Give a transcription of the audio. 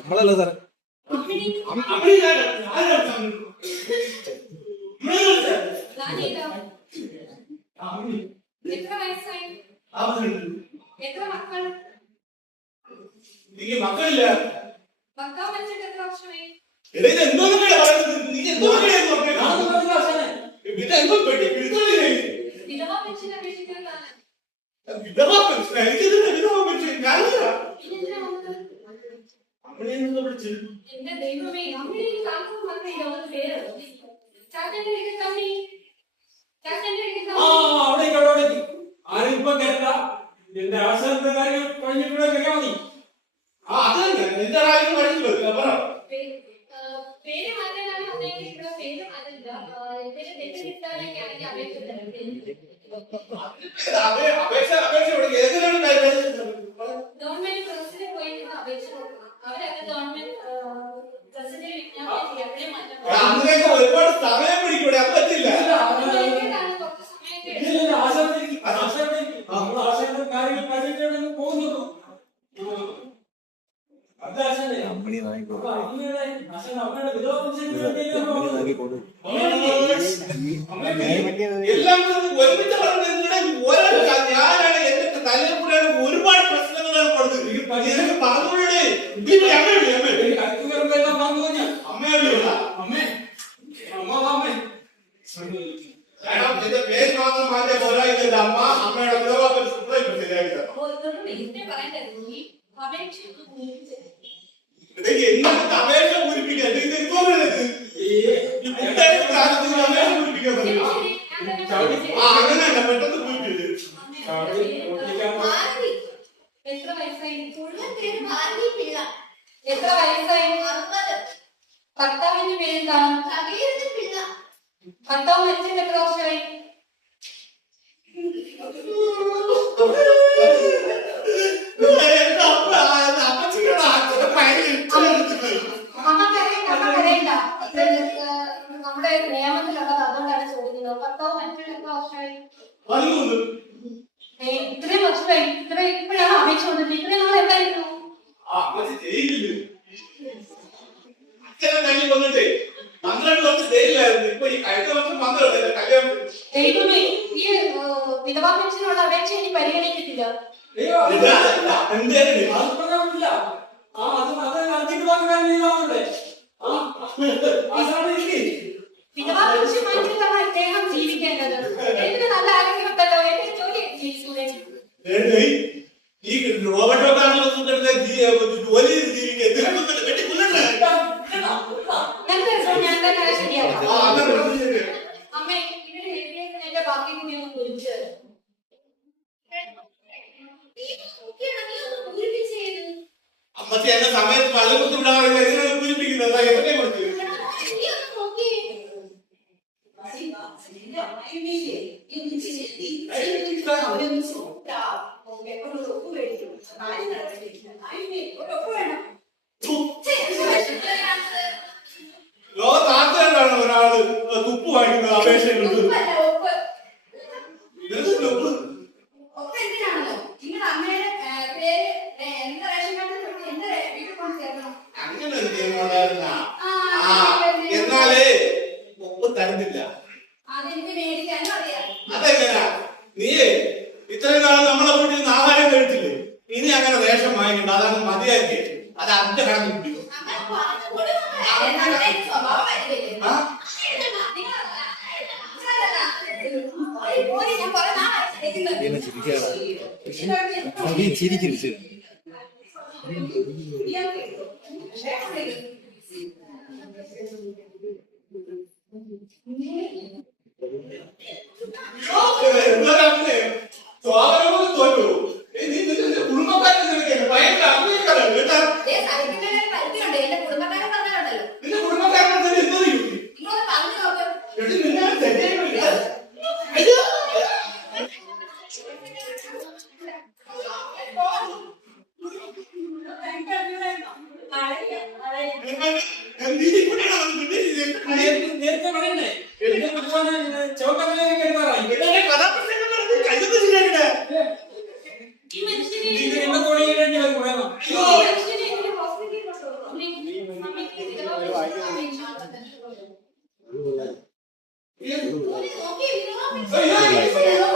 നമ്മളല്ല സാറേ. എത്ര വയസ്സായി? എത്ര മക്കൾ? മക്കളില്ല. മക്കൾ മരിച്ചിട്ട് എത്ര വർഷമായി? വിധവാ പെൻഷൻ അപേക്ഷിക്കുന്നതാണ്. എന്റെ ദൈവമേ, അമ്മയെ കാലത്ത് വന്നില്ല ഒന്ന് പേര് ചാറ്റന്റെ കമ്മി ആരും കേട്ട എന്റെ അവസരത്തെ കാര്യം കഴിഞ്ഞിട്ടുള്ള കേൾക്കാൻ മതി. പേര് മാറ്റാനാണ് അദ്ദേഹം പേര് മാറ്റില്ല. എന്തെങ്കിലും തെറ്റിദ്ധാരണയ്ക്ക് ആണെങ്കിൽ ഗവൺമെന്റ് പ്രസിഡന്റ് പോയി അപേക്ഷ കൊടുക്കണം. അവരൊക്കെ ഗവൺമെന്റ് പ്രസിഡന്റ് വിജ്ഞാപനം ചെയ്യും. അപ്പോഴേ മാറ്റാൻ ഒരുപാട് സമയം പിടിക്കൂടെ? അത് പറ്റില്ല. കാര്യങ്ങൾ കഴിഞ്ഞിട്ടാണ് പോകുന്നത്. എല്ലാം ഒരുമിച്ച് ഞാനാണ് എന്റെ തലമുറയാണ് ഒരുപാട് പ്രശ്നങ്ങളാണ് പറഞ്ഞത്. പറഞ്ഞോളേ എന്റെ പേര് മാത്രം മാറ്റിയ പോരാ. ഇതിന്റെ അമ്മ അമ്മയുടെ വിധവാ ശരിയാക്കി എന്നൊക്കെ അപേക്ഷ പൂരിപ്പിക്കാൻ അങ്ങനെയല്ല, പെട്ടെന്ന് പൂരിപ്പിച്ചത്. എത്ര വയസ്സായി? എത്ര വയസ്സായി? ഭർത്താവിന്റെ പേരെന്താണ്? ഭർത്താവ് മരിച്ചിട്ട് എത്ര വർഷമായി? നമ്മുടെ നിയമത്തിലുള്ളത് അതുകൊണ്ടാണ് ചോദിക്കുന്നത്. ഭർത്താവ് മരിച്ചിട്ട് എത്ര വർഷമായി? ഇത്രയും വർഷമായി. ഇപ്പോഴാണ് അപേക്ഷ കൊണ്ടിട്ട് ഇത്രയും നാൾ എന്തായിരുന്നു? ദൈവമേ, ഈ വിധവാ പെൻഷനുള്ള അപേക്ഷ ഇനി പരിഗണിക്കത്തില്ല. വിധവാ പെൻഷൻ വാങ്ങിച്ചിട്ടാണ് അദ്ദേഹം ജീവിക്കേണ്ടത്. എനിക്ക് നല്ല ആരോഗ്യമുണ്ടല്ലോ, എന്റെ ജോലി ജീവിക്കൂടെ? ഈ റോബർട്ടോ ജോലി ജീവിക്കാൻ ഞാൻ തന്നെ ശരിയാക്കാം. അമ്മേ, ഇതിന് എന്റെ ബാക്കി കൂടി ഒന്ന് കുറിച്ച് അമ്മച്ചി എന്റെ സമയത്ത് പല ബുദ്ധിമുട്ടാണ് പൂരിപ്പിക്കുന്നത്. എത്രയും കൊടുത്തു ലോകത്താദ്യമായിട്ടാണ് ഒരാള് തുപ്പ് വാങ്ങിക്കുന്നത് അപേക്ഷയുണ്ട്. അങ്ങനെ ഒരു നിയമം ഉണ്ടായിരുന്ന എന്നാലേ ഒപ്പ് തരുന്നില്ല. അതെങ്ങനാ? നീ ഇത്രയും കാലം നമ്മളെ വീട്ടിൽ നിന്ന് ആഹാരം കഴിച്ചില്ലേ? ഇനി അങ്ങനെ റേഷൻ വാങ്ങിക്കണ്ട, അതാണ് മതിയാക്കി. അത് അതിന്റെ കടം കിട്ടി. ചിരിക്കുന്നു. തോറ്റു കുടുംബക്കാരെ ഭയങ്കര കേട്ടാ. നിന്റെ കുടുംബക്കാരനെ എന്തോ നേരത്തെ പറയണ്ടേ? ചുവക്കടലേക്ക് കഥാപ്രസംഗം കൈകൊന്ന് ശരിയാക്കട്ടെ. നോക്കി അയ്യോ,